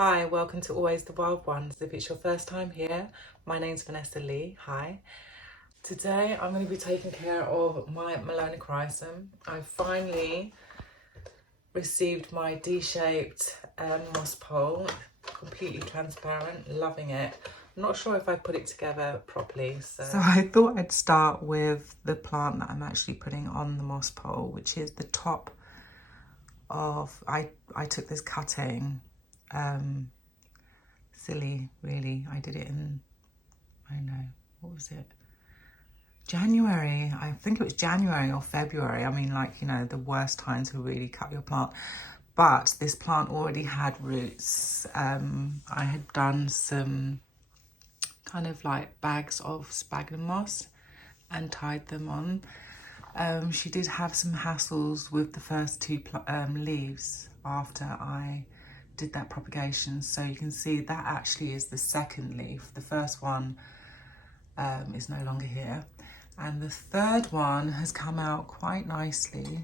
Hi, welcome to Always the Wild Ones. If it's your first time here, my name's Vanessa Lee. Hi. Today I'm going to be taking care of my Melonachrysum. I finally received my D-shaped moss pole, completely transparent, loving it. I'm not sure if I put it together properly. So I thought I'd start with the plant that I'm actually putting on the moss pole, which is the top of, I took this cutting. Silly, really. I did it in, I don't know, what was it? January. I think it was January or February. I mean, like, you know, the worst time to really cut your plant. But this plant already had roots. I had done some kind of like bags of sphagnum moss and tied them on. She did have some hassles with the first two leaves after I did that propagation, so you can see that actually is the second leaf. The first one is no longer here, and the third one has come out quite nicely.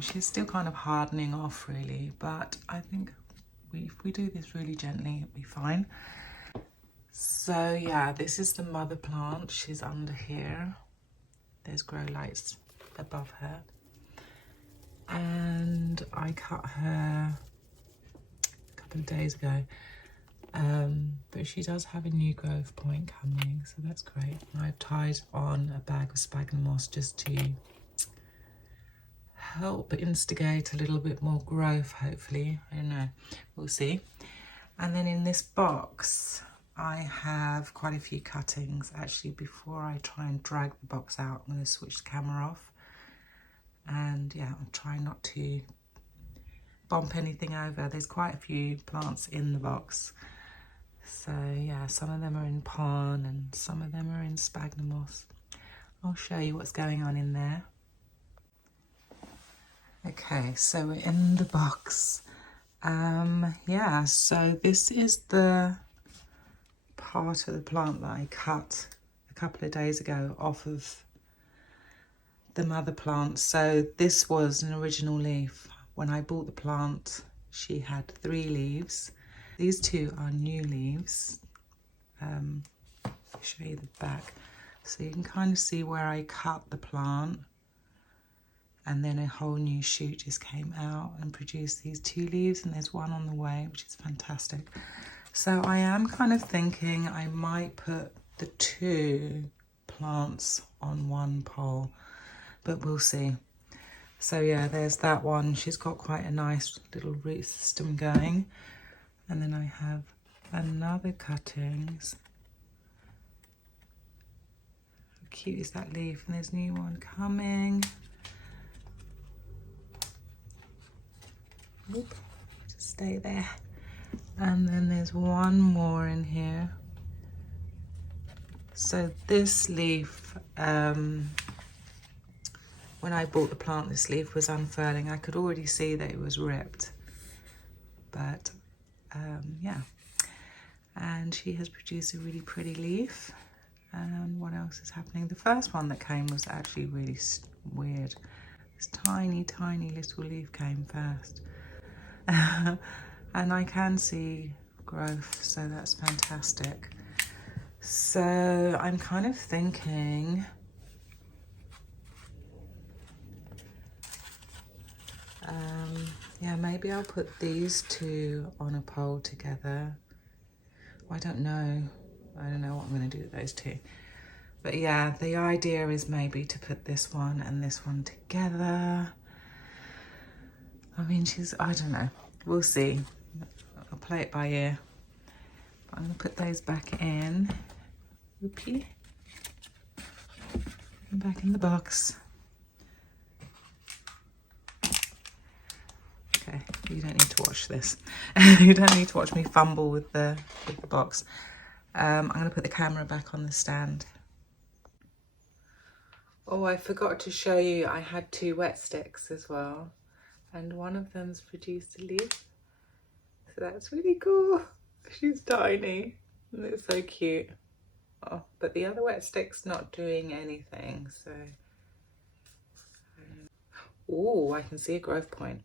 She's still kind of hardening off really, but I think if we do this really gently, it'll be fine. So yeah, this is the mother plant. She's under here. There's grow lights above her. And I cut her a couple of days ago, but she does have a new growth point coming, so that's great. I've tied on a bag of sphagnum moss just to help instigate a little bit more growth, hopefully. I don't know, we'll see. And then in this box I have quite a few cuttings. Actually, before I try and drag the box out, I'm going to switch the camera off. And yeah, I'm trying not to bump anything over. There's quite a few plants in the box. So yeah, some of them are in pon and some of them are in sphagnum moss. I'll show you what's going on in there. Okay, so we're in the box. Yeah, so this is the part of the plant that I cut a couple of days ago off of the mother plant. So this was an original leaf. When I bought the plant, she had 3 leaves. These 2 are new leaves. I'll show you the back. So you can kind of see where I cut the plant, and then a whole new shoot just came out and produced these 2 leaves, and there's one on the way, which is fantastic. So I am kind of thinking I might put the 2 plants on one pole, but we'll see. So yeah, there's that one. She's got quite a nice little root system going. And then I have another cuttings. How cute is that leaf? And there's a new one coming. Oop, just stay there. And then there's one more in here. So this leaf, when I bought the plant, this leaf was unfurling. I could already see that it was ripped, but yeah. And she has produced a really pretty leaf. And what else is happening? The first one that came was actually really weird. This tiny, tiny little leaf came first. And I can see growth, so that's fantastic. So I'm kind of thinking, yeah, maybe I'll put these 2 on a pole together. I don't know what I'm going to do with those 2. But yeah, the idea is maybe to put this one and this one together. I mean, I don't know. We'll see. I'll play it by ear. But I'm going to put those back in. Whoopie. Back in the box. Okay, you don't need to watch this. You don't need to watch me fumble with the box. I'm going to put the camera back on the stand. Oh, I forgot to show you, I had 2 wet sticks as well. And one of them's produced a leaf. So that's really cool. She's tiny and it's so cute. Oh, but the other wet stick's not doing anything, so. Oh, I can see a growth point.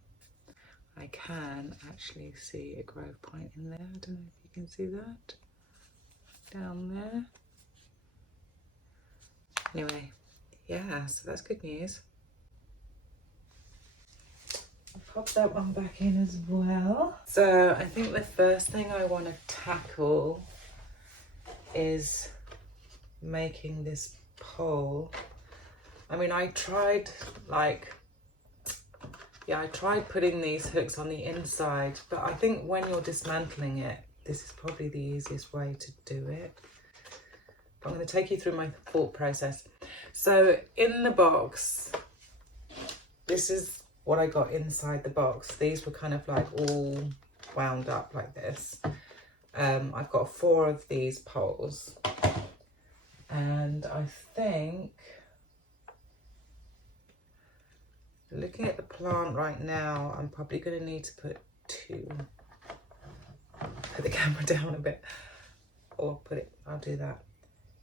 I can actually see a growth point in there. I don't know if you can see that down there. Anyway, yeah, so that's good news. I'll pop that one back in as well. So I think the first thing I want to tackle is making this pole. I mean, I tried putting these hooks on the inside, but I think when you're dismantling it, this is probably the easiest way to do it. I'm going to take you through my thought process. So in the box, this is what I got inside the box. These were kind of like all wound up like this. I've got 4 of these poles, and I think, looking at the plant right now, I'm probably going to need to put 2. Put the camera down a bit, or I'll do that.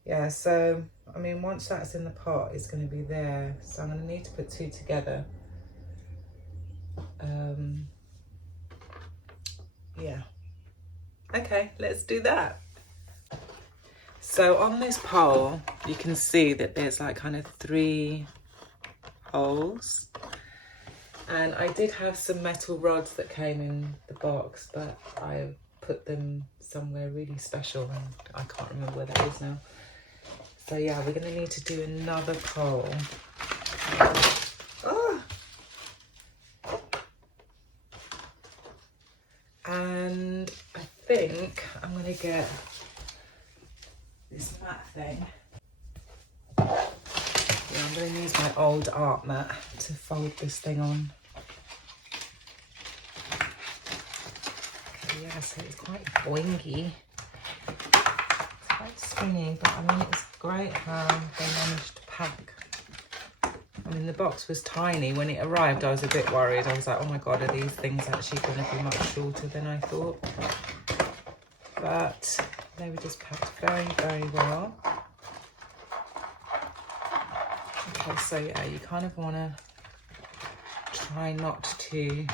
Yeah, so, I mean, once that's in the pot, it's going to be there. So I'm going to need to put 2 together. Yeah. Okay, let's do that. So on this pole, you can see that there's like kind of 3 holes. And I did have some metal rods that came in the box, but I put them somewhere really special and I can't remember where that is now. So yeah, we're going to need to do another pole. Oh. And I think I'm going to get this mat thing. Yeah, I'm going to use my old art mat to fold this thing on. Okay, yeah, so it's quite boingy. It's quite swingy, but I mean, it's great how they managed to pack. I mean, the box was tiny. When it arrived, I was a bit worried. I was like, oh my God, are these things actually going to be much shorter than I thought? But they were just packed very, very well. Okay, so yeah, you kind of want to try not to,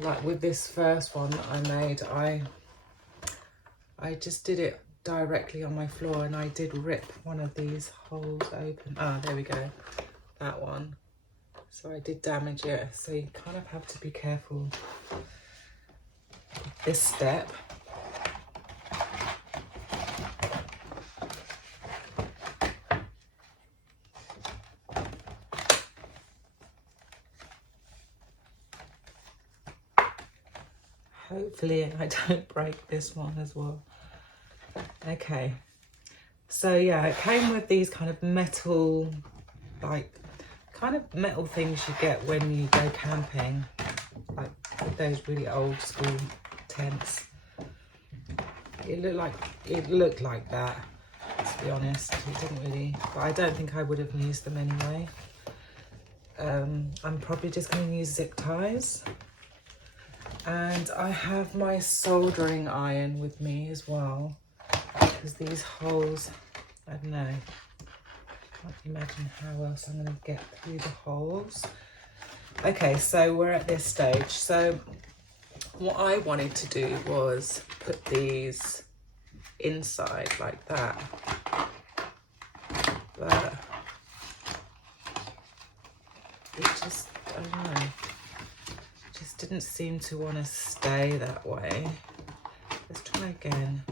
like with this first one that I made, I just did it directly on my floor, and I did rip one of these holes open. Ah, there we go, that one. So I did damage it. So you kind of have to be careful with this step. Hopefully I don't break this one as well. Okay, so yeah, it came with these kind of metal, like kind of metal things you get when you go camping, like with those really old school tents. It looked like that, to be honest. It didn't really, but I don't think I would have used them anyway. I'm probably just going to use zip ties. And I have my soldering iron with me as well, because these holes, I don't know, I can't imagine how else I'm going to get through the holes. Okay, so we're at this stage. So what I wanted to do was put these inside like that, but it just, I don't know, just didn't seem to want to stay that way. Let's try again.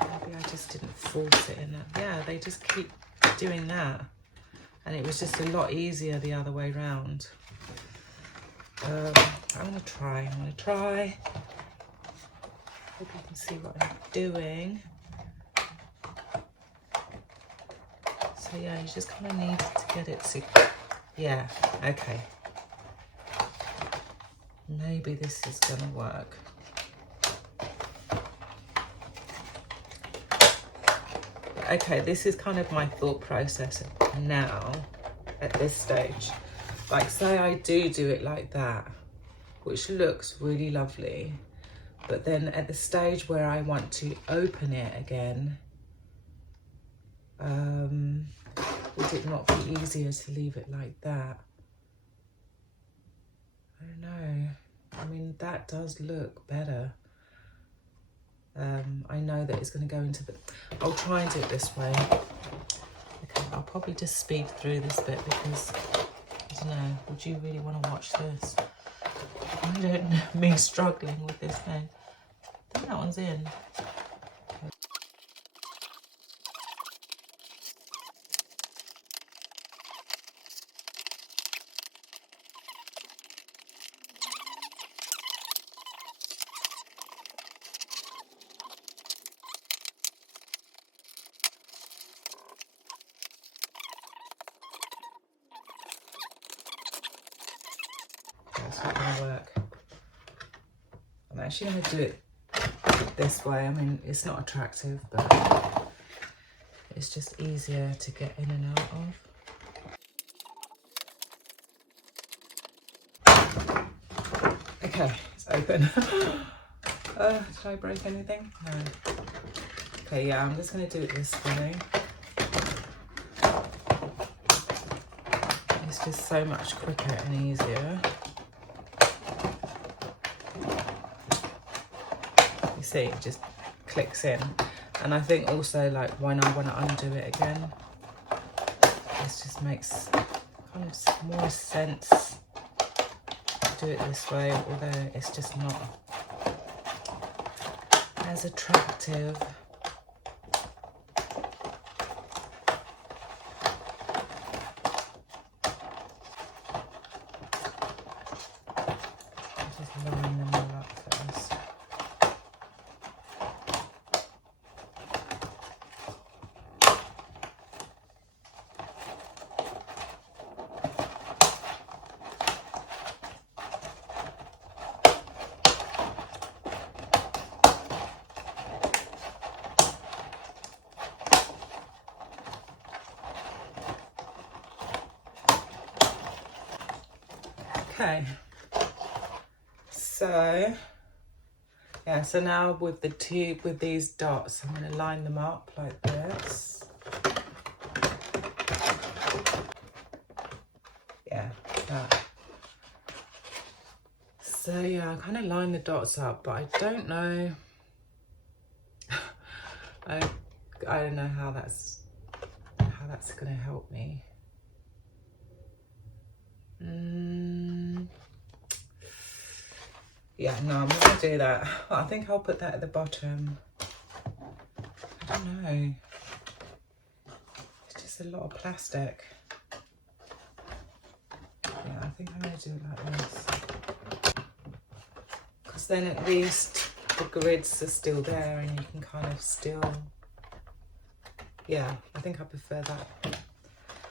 Maybe I just didn't force it in that. Yeah, they just keep doing that. And it was just a lot easier the other way round. I'm gonna try. Hope you can see what I'm doing. So yeah, you just kind of need to get it to, yeah, okay. Maybe this is gonna work. Okay, this is kind of my thought process now at this stage. Like, say I do it like that, which looks really lovely, but then at the stage where I want to open it again, would it not be easier to leave it like that? I don't know. I mean, that does look better. I know that it's going to go into the... I'll try and do it this way. Okay, I'll probably just speed through this bit because, I don't know, would you really want to watch this? I don't know, me struggling with this thing. I think that one's in. That's not going to work. I'm actually going to do it this way. I mean, it's not attractive, but it's just easier to get in and out of. Okay, it's open. Did I break anything? No. Okay, yeah, I'm just going to do it this way. It's just so much quicker and easier. You see, it just clicks in. And I think also, like, when I want to undo it again, this just makes kind of more sense to do it this way, although it's just not as attractive. Just line them all up first. Okay, so yeah, so now with the tube, with these dots, I'm going to line them up like this. Yeah, that. So yeah, I kind of line the dots up, but I don't know. I don't know how that's going to help me. Yeah, no, I'm not going to do that. I think I'll put that at the bottom. I don't know. It's just a lot of plastic. Yeah, I think I'm going to do it like this. Because then at least the grids are still there and you can kind of still... Yeah, I think I prefer that.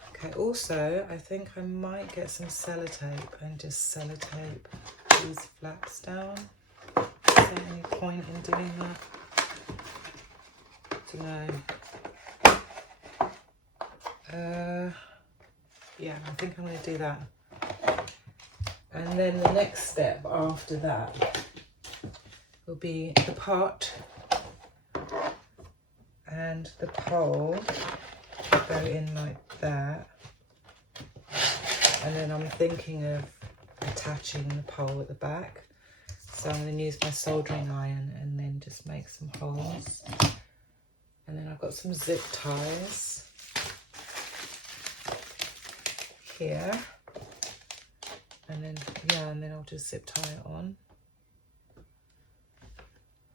Okay, also, I think I might get some sellotape and just sellotape these flaps down. Is there any point in doing that? I don't know. Yeah, I think I'm going to do that. And then the next step after that will be the pot and the pole go in like that. And then I'm thinking of attaching the pole at the back. So I'm going to use my soldering iron and then just make some holes. And then I've got some zip ties here. And then, yeah, and then I'll just zip tie it on.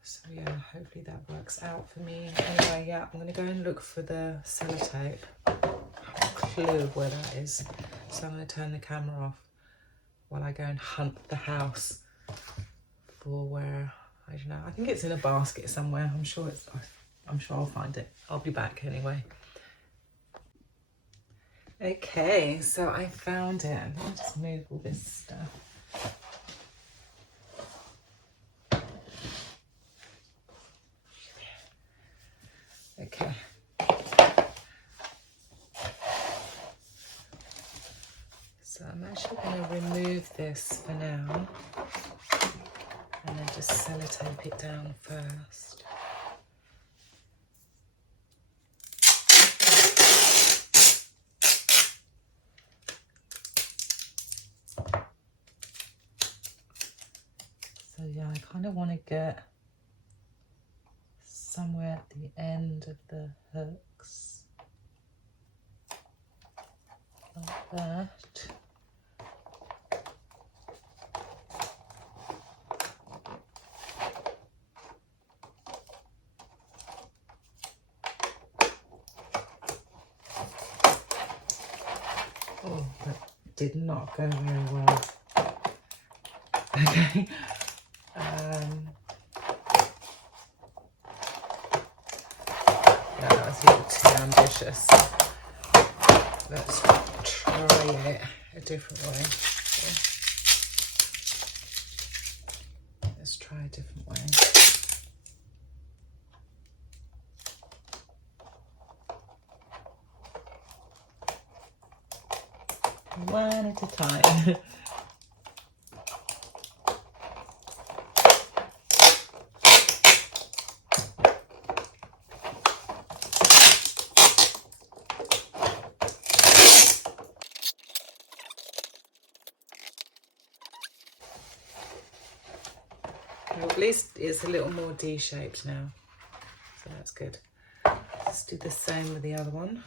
So yeah, hopefully that works out for me. Anyway, yeah, I'm going to go and look for the sellotape. I have no clue where that is. So I'm going to turn the camera off while I go and hunt the house for where, I don't know. I think it's in a basket somewhere. I'm sure I'll find it. I'll be back anyway. Okay, so I found it. Let me just move all this stuff. Okay. So I'm actually going to remove this for now and then just sellotape it down first. kind of want to get somewhere at the end of the hooks, like that. Oh, that did not go very well. Okay. Yeah, that was a little too ambitious. Let's try it a different way. Let's try a different way. One at a time. Well, at least it's a little more D-shaped now, so that's good. Let's do the same with the other one.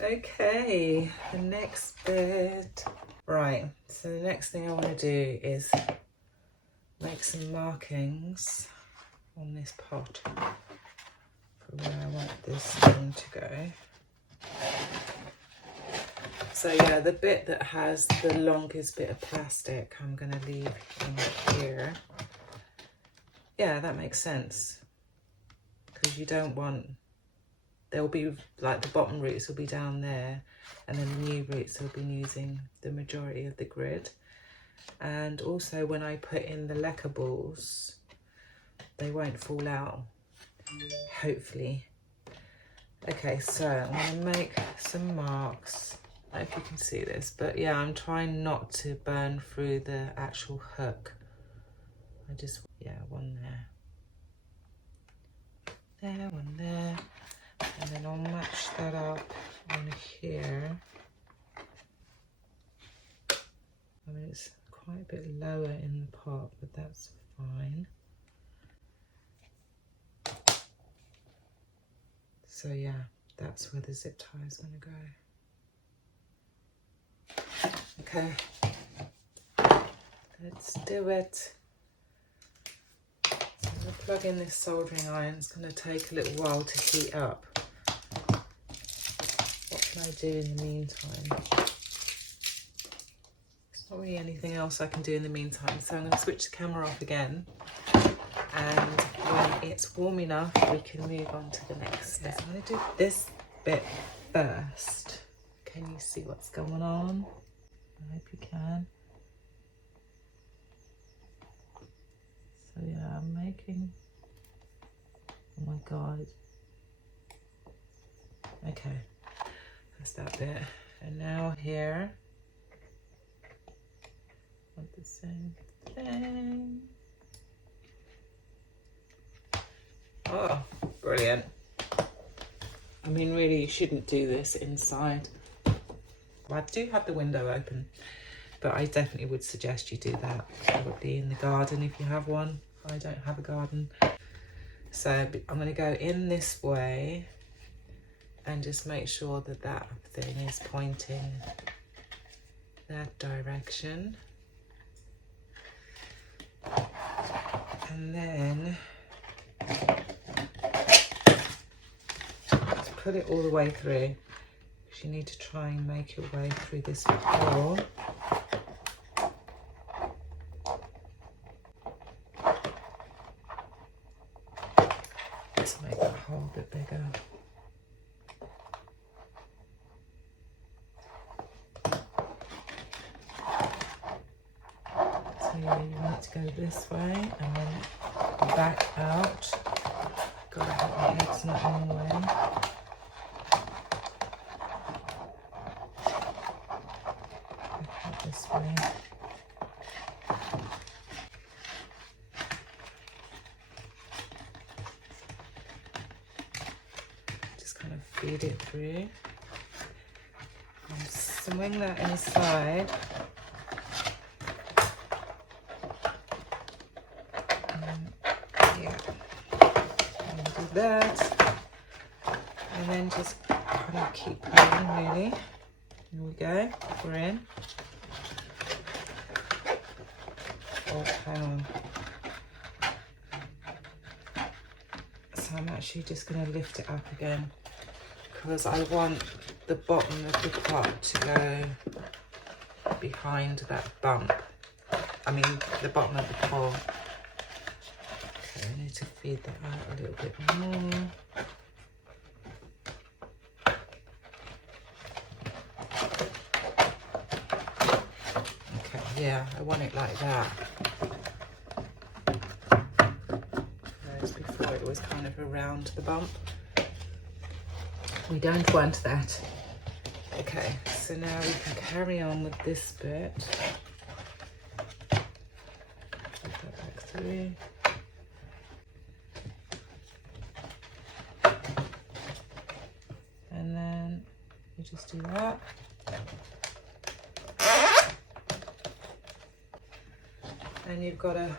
Okay, the next bit. Right, so the next thing I want to do is make some markings on this pot for where I want this thing to go. So yeah, the bit that has the longest bit of plastic I'm going to leave in here. Yeah, that makes sense, because you don't want, there'll be like the bottom roots will be down there, and then the new roots will be using the majority of the grid. And also when I put in the lacquer balls, they won't fall out, hopefully. Okay, so I'm going to make some marks. I don't know if you can see this, but yeah, I'm trying not to burn through the actual hook. I just, yeah, one there. There, one there. And then I'll match that up on here. I mean, it's quite a bit lower in the pot, but that's fine. So yeah, that's where the zip tie is going to go. Okay, let's do it. So I'm going to plug in this soldering iron. It's going to take a little while to heat up. What can I do in the meantime? There's not really anything else I can do in the meantime, so I'm going to switch the camera off again, and when it's warm enough we can move on to the next step. So I'm going to do this bit first. Can you see what's going on? I hope you can. So yeah, I'm making, oh my god. Okay, that's that bit. And now here, I want the same thing. Oh, brilliant. I mean, really, you shouldn't do this inside. I do have the window open, but I definitely would suggest you do that probably in the garden if you have one. I don't have a garden. So I'm going to go in this way and just make sure that that thing is pointing that direction. And then put it all the way through. You need to try and make your way through this hole. Let's make that hole a bit bigger. So you want it to go this way and then back out. Gotta hope my head's not in the way. This way. feed it through. And swing that inside. Yeah, and do that. And then just kind of keep pulling, really. Here we go, we're in. Oh, hang on. So I'm actually just going to lift it up again because I want the bottom of the pot to go behind that bump. I mean, the bottom of the pot. Okay, I need to feed that out a little bit more. Okay, yeah, I want it like that. Whereas before it was kind of around the bump. We don't want that. Okay, so now we can carry on with this bit. Put that back through. And then you just do that. And you've got a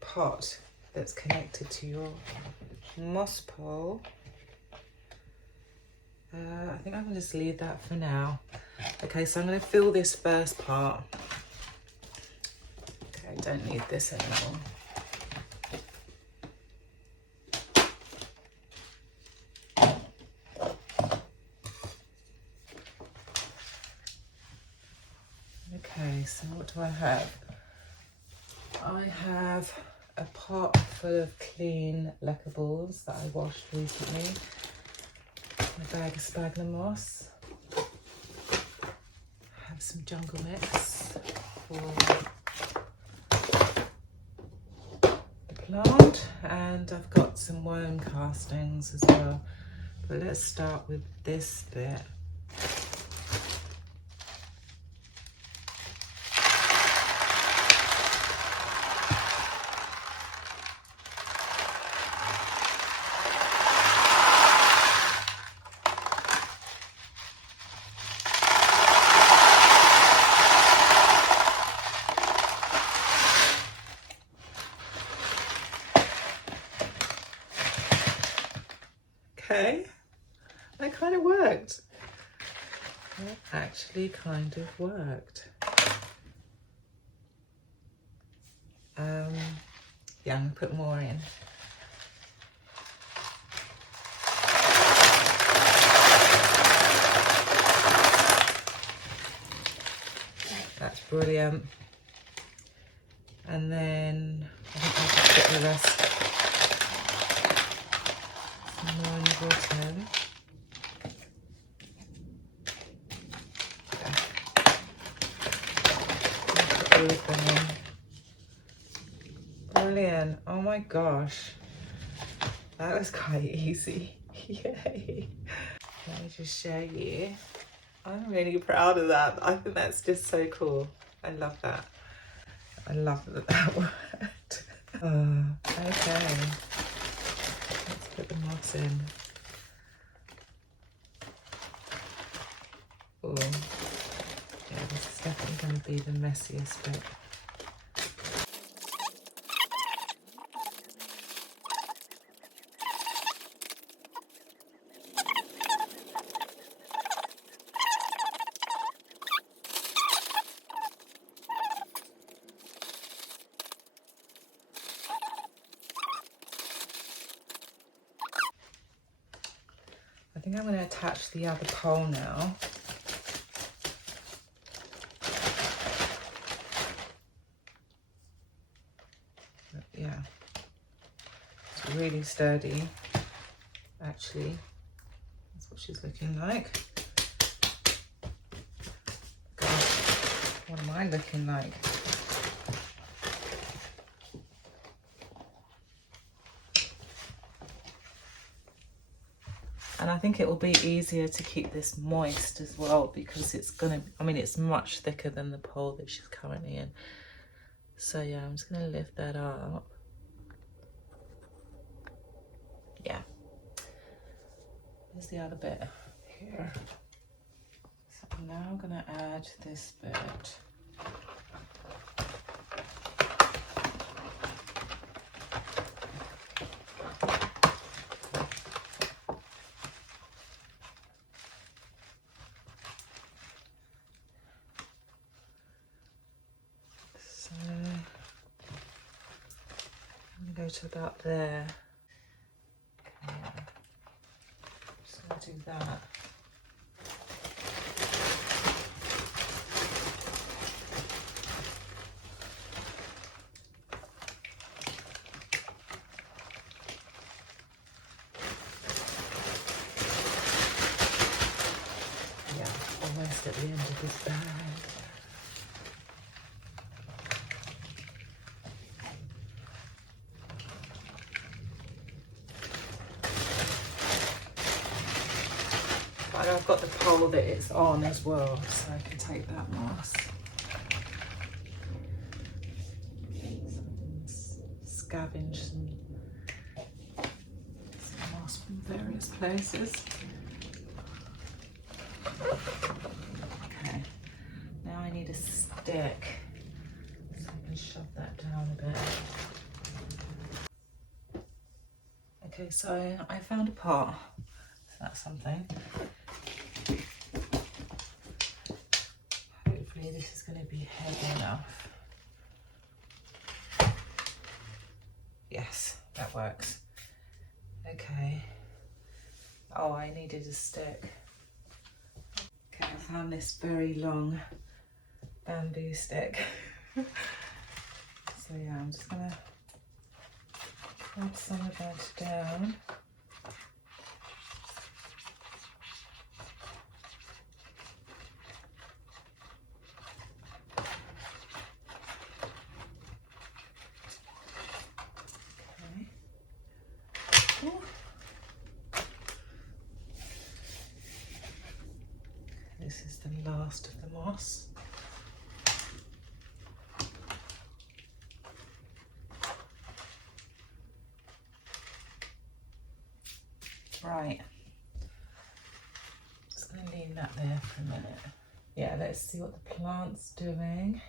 pot that's connected to your moss pole. I think I can just leave that for now. Okay, so I'm going to fill this first part. Okay, don't need this anymore. Okay, so what do I have? I have a pot full of clean lacquer balls that I washed recently. A bag of sphagnum moss. I have some jungle mix for the plant, and I've got some worm castings as well. But let's start with this bit. Okay, that kind of worked. It actually kind of worked. Yeah, I'm gonna put more in. That's brilliant. And then I think I'll just put the rest more in the bottom. Put all of them in. Brilliant. Oh my gosh. That was quite easy. Yay. Let me just show you. I'm really proud of that. I think that's just so cool. I love that. I love that that worked. Okay. Let's put the moss in. Oh, yeah, this is definitely going to be the messiest bit. I think I'm going to attach the other pole now. But yeah, it's really sturdy, actually. That's what she's looking like. Gosh, what am I looking like? And I think it will be easier to keep this moist as well because it's gonna, I mean, it's much thicker than the pole that she's currently in. So yeah, I'm just gonna lift that up. Yeah. There's the other bit here. So I'm now going to add this bit. So I'm going to go to about there. Okay. Just going to do that. Almost at the end of this bag. But I've got the pole that it's on as well, so I can take that moss. Scavenge some moss from various places. Okay, now I need a stick, so I can shove that down a bit. Okay, so I found a pot, so that's something. Hopefully this is going to be heavy enough. Yes, that works. Okay. Oh, I needed a stick. Okay, I found this very long bamboo stick. So yeah, I'm just gonna add some of that down. Okay. Ooh. This is the last of the moss. Right, just going to leave that there for a minute. Yeah, let's see what the plant's doing.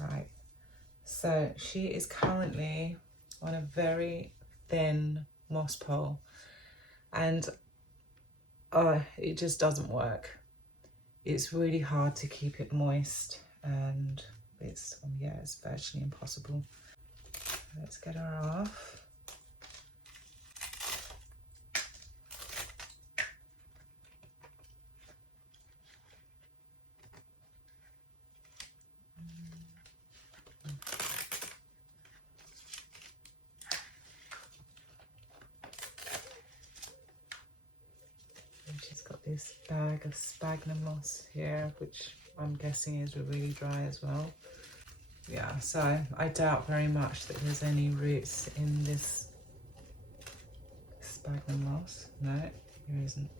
Right, so she is currently on a very thin moss pole, and it just doesn't work. It's really hard to keep it moist, and it's virtually impossible. Let's get her off. She's got this bag of sphagnum moss here, which I'm guessing is really dry as well. Yeah, so I doubt very much that there's any roots in this sphagnum moss. No, there isn't.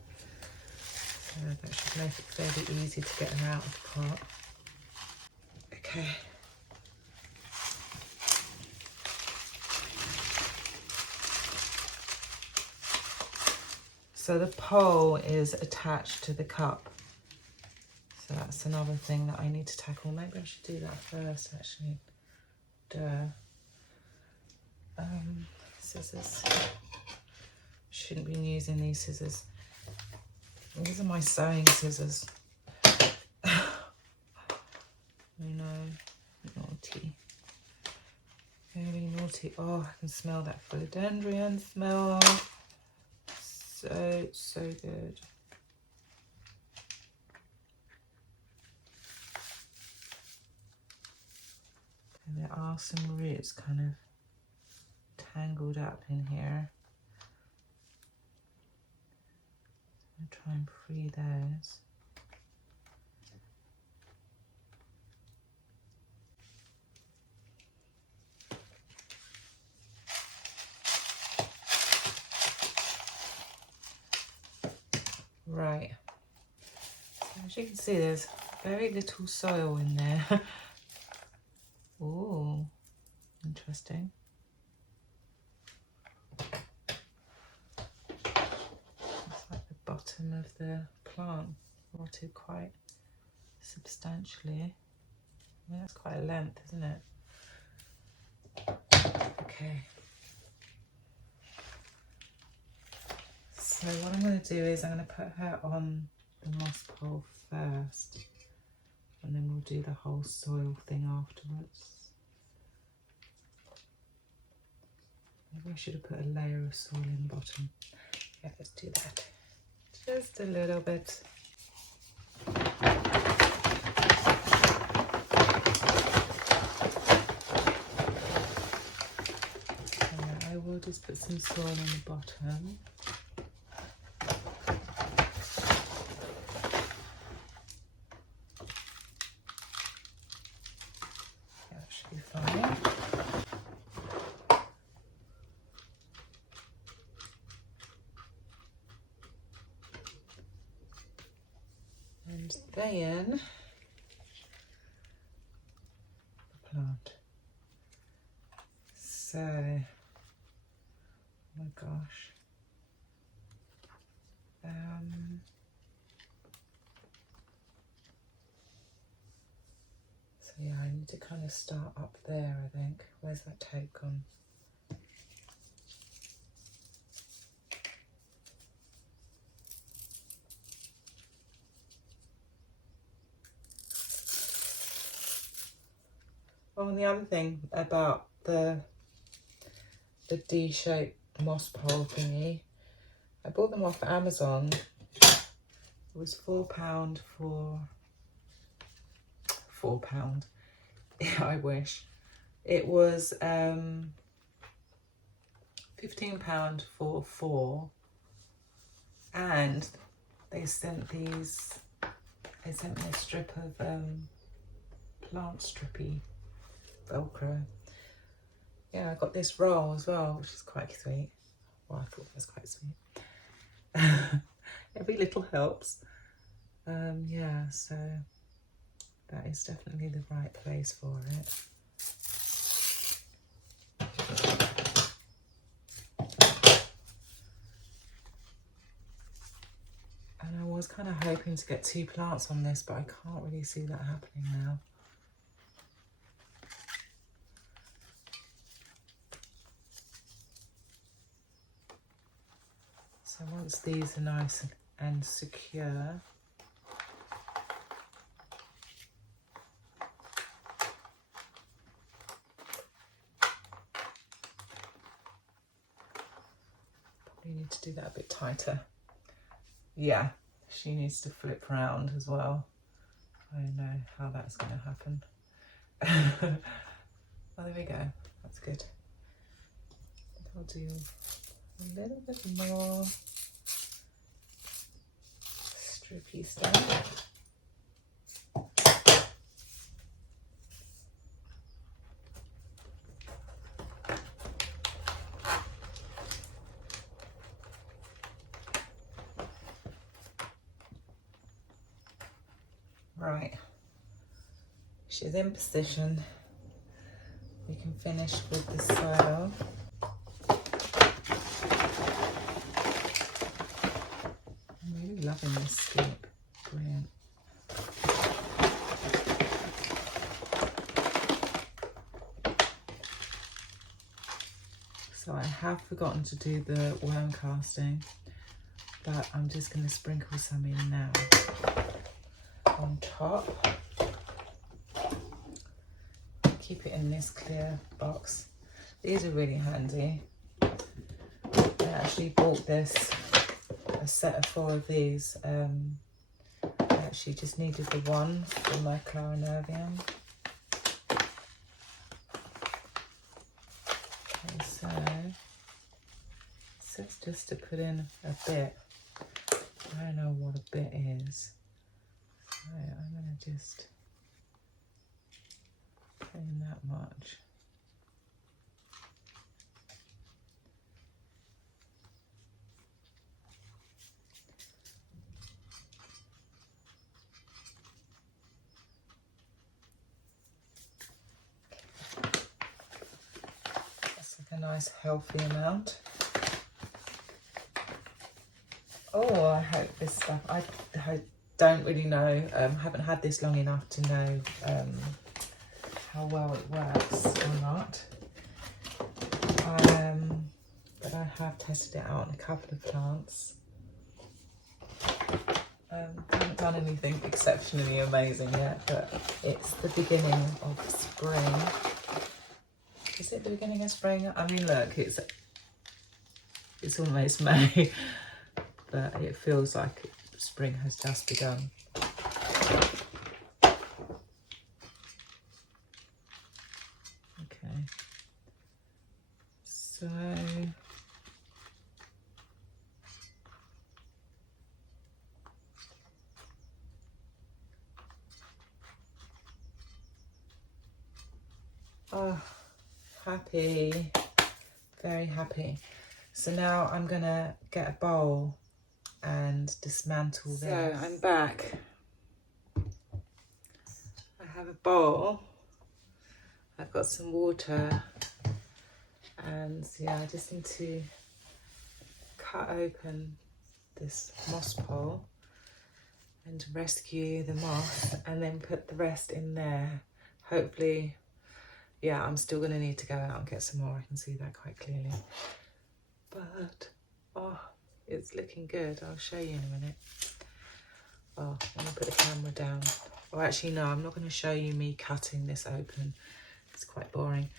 So that should make it fairly easy to get her out of the pot. Okay. So the pole is attached to the cup. So that's another thing that I need to tackle. Maybe I should do that first, actually. Scissors. Shouldn't be using these scissors. These are my sewing scissors. I know, naughty. Very naughty. Oh, I can smell that philodendron smell. So good. And there are some roots kind of tangled up in here. I'm gonna try and free those. Right, so as you can see, there's very little soil in there. Oh, interesting. bottom of the plant rotted quite substantially. Yeah, that's quite a length, isn't it? Okay. So what I'm going to do is I'm going to put her on the moss pole first, and then we'll do the whole soil thing afterwards. Maybe I should have put a layer of soil in the bottom. Yeah, let's do that. Just a little bit. I will just put some soil on the bottom. That should be fine. And then the plant. So, oh my gosh. So yeah, I need to kind of start up there, I think. Where's that tape gone? Oh, and the other thing about the D-shaped moss pole thingy, I bought them off Amazon. It was £4 for £4. Yeah, I wish. It was £15 for 4, and they sent me a strip of plant strippy Velcro. Yeah, I got this roll as well, which is quite sweet. Well, I thought it was quite sweet. Every little helps. Yeah, so that is definitely the right place for it. And I was kind of hoping to get 2 plants on this, but I can't really see that happening now. So once these are nice and secure, probably need to do that a bit tighter. Yeah, she needs to flip round as well. I don't know how that's going to happen. Well, there we go. That's good. I'll do a little bit more strippy stuff. Right, she's in position. We can finish with the soil. I'm really loving this scoop. Brilliant. So I have forgotten to do the worm casting, but I'm just going to sprinkle some in now on top. Keep it in this clear box. These are really handy. I actually bought a set of 4 of these. I actually just needed the one for my clarinervium. Okay, so it says just to put in a bit. I don't know what a bit is. So I'm going to just put in that much. That's like a nice healthy amount. Oh, I hope this stuff, I don't really know, haven't had this long enough to know how well it works or not. But I have tested it out on a couple of plants. Haven't done anything exceptionally amazing yet, but it's the beginning of spring. Is it the beginning of spring? I mean, look, it's almost May, but it feels like spring has just begun. Okay, so oh, happy, very happy. So now I'm gonna get a bowl and dismantle this. So I'm back. I have a bowl. I've got some water, and yeah, I just need to cut open this moss pole and rescue the moss, and then put the rest in there. Hopefully, yeah, I'm still gonna need to go out and get some more. I can see that quite clearly. But, oh, it's looking good. I'll show you in a minute. Oh, I'm gonna put the camera down. Oh, actually, no, I'm not gonna show you me cutting this open. It's quite boring.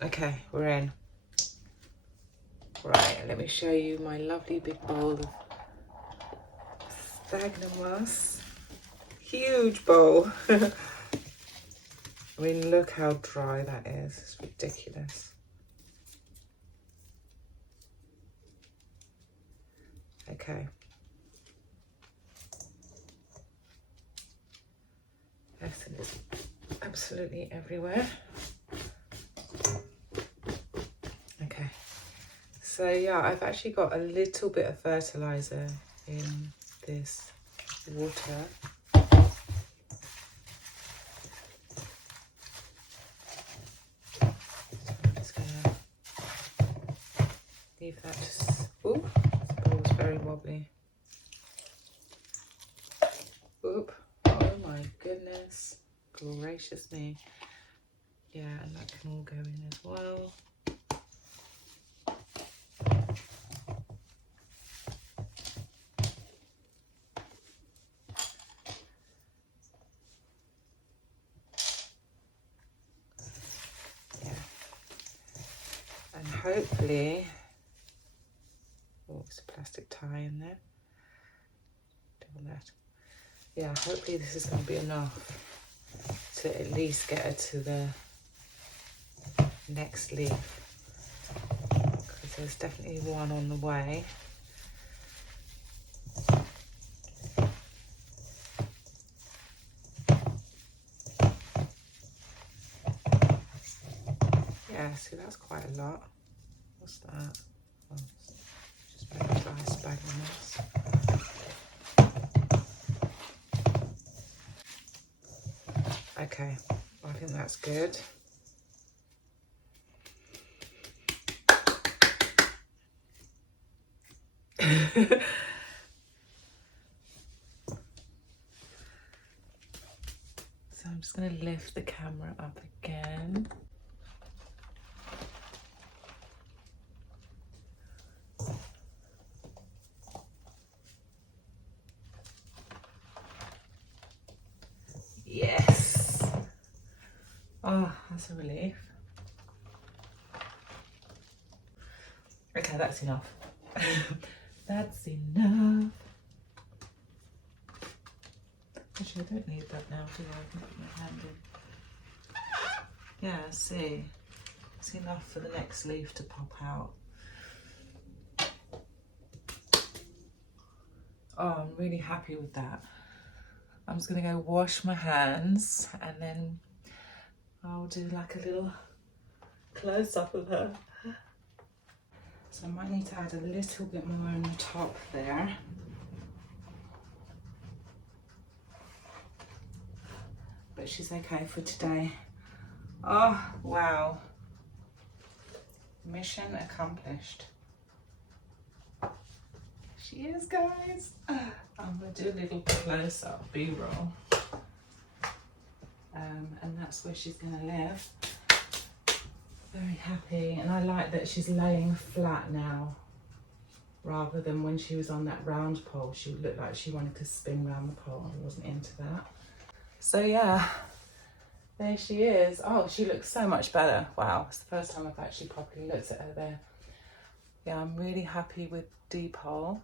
Okay, we're in. Right, let me show you my lovely big bowl of sphagnum moss. Huge bowl. I mean, look how dry that is. It's ridiculous. Okay. This is absolutely everywhere. Okay. So yeah, I've actually got a little bit of fertilizer in this water. I'm just gonna leave that just, ooh, this bowl's very wobbly. Oop, oh my goodness, gracious me. Yeah, and that can all go in as well. And hopefully, oh, it's a plastic tie in there. Double that. Yeah, hopefully this is going to be enough to at least get her to the next leaf. Because there's definitely one on the way. Yeah, see, that's quite a lot. What's that? Oh, just very dry sphagnum moss. Okay, I think that's good. So I'm just going to lift the camera up again. Yes. Oh, that's a relief. Okay, that's enough. That's enough. Actually, I don't need that now, do I? I can put my hand in. Yeah, see. It's enough for the next leaf to pop out. Oh, I'm really happy with that. I'm just going to go wash my hands, and then I'll do like a little close-up of her. So I might need to add a little bit more on the top there. But she's okay for today. Oh, wow. Mission accomplished. she is, guys. I'm gonna do a little close-up B-roll. And that's where she's gonna live. Very happy, and I like that she's laying flat now rather than when she was on that round pole. She looked like she wanted to spin round the pole. I wasn't into that. So yeah, there she is. Oh, she looks so much better. Wow, it's the first time I've actually properly looked at her there. Yeah, I'm really happy with D-pole,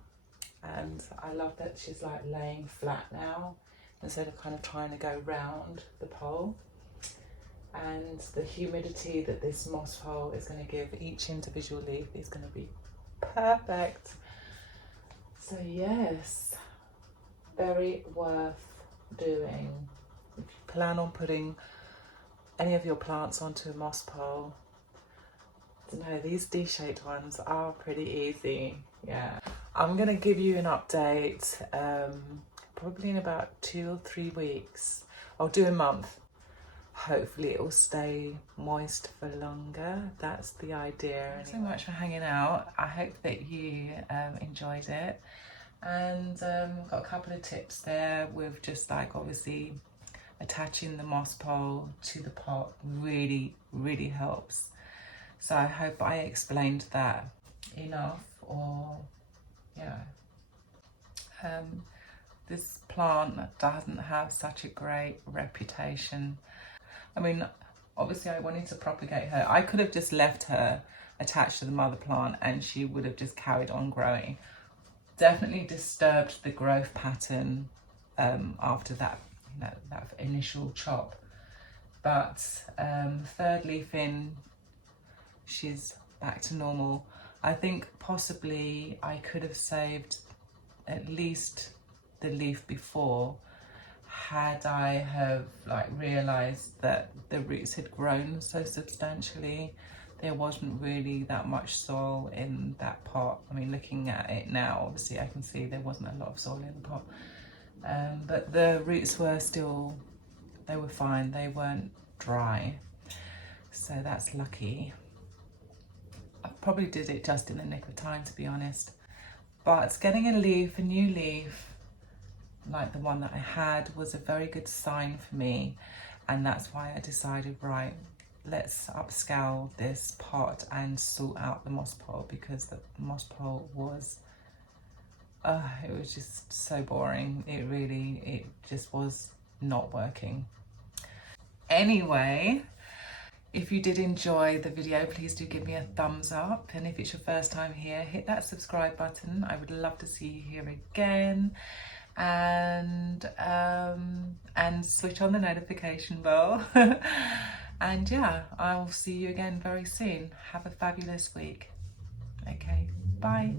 and I love that she's like laying flat now instead of kind of trying to go round the pole. And the humidity that this moss pole is going to give each individual leaf is going to be perfect. So yes, very worth doing. If you plan on putting any of your plants onto a moss pole, I don't know, these D-shaped ones are pretty easy. Yeah, I'm going to give you an update probably in about 2 or 3 weeks. I'll do a month. Hopefully it will stay moist for longer. That's the idea. Thanks so much for hanging out. I hope that you enjoyed it. And I've got a couple of tips there with just like obviously attaching the moss pole to the pot really, really helps. So I hope I explained that enough, or yeah. This plant doesn't have such a great reputation. I mean, obviously I wanted to propagate her. I could have just left her attached to the mother plant and she would have just carried on growing. Definitely disturbed the growth pattern after that, that initial chop. But third leaf in, she's back to normal. I think possibly I could have saved at least the leaf before, had I have like realized that the roots had grown so substantially. There wasn't really that much soil in that pot. I mean, looking at it now, obviously I can see there wasn't a lot of soil in the pot, but the roots were still, they were fine, they weren't dry, so that's lucky. I probably did it just in the nick of time, to be honest, but getting a new leaf like the one that I had was a very good sign for me, and that's why I decided, right, let's upscale this pot and sort out the moss pole, because the moss pole was it was just so boring. It just was not working. Anyway, if you did enjoy the video, please do give me a thumbs up, and if it's your first time here, hit that subscribe button. I would love to see you here again. And switch on the notification bell. And yeah, I'll see you again very soon. Have a fabulous week. Okay, bye.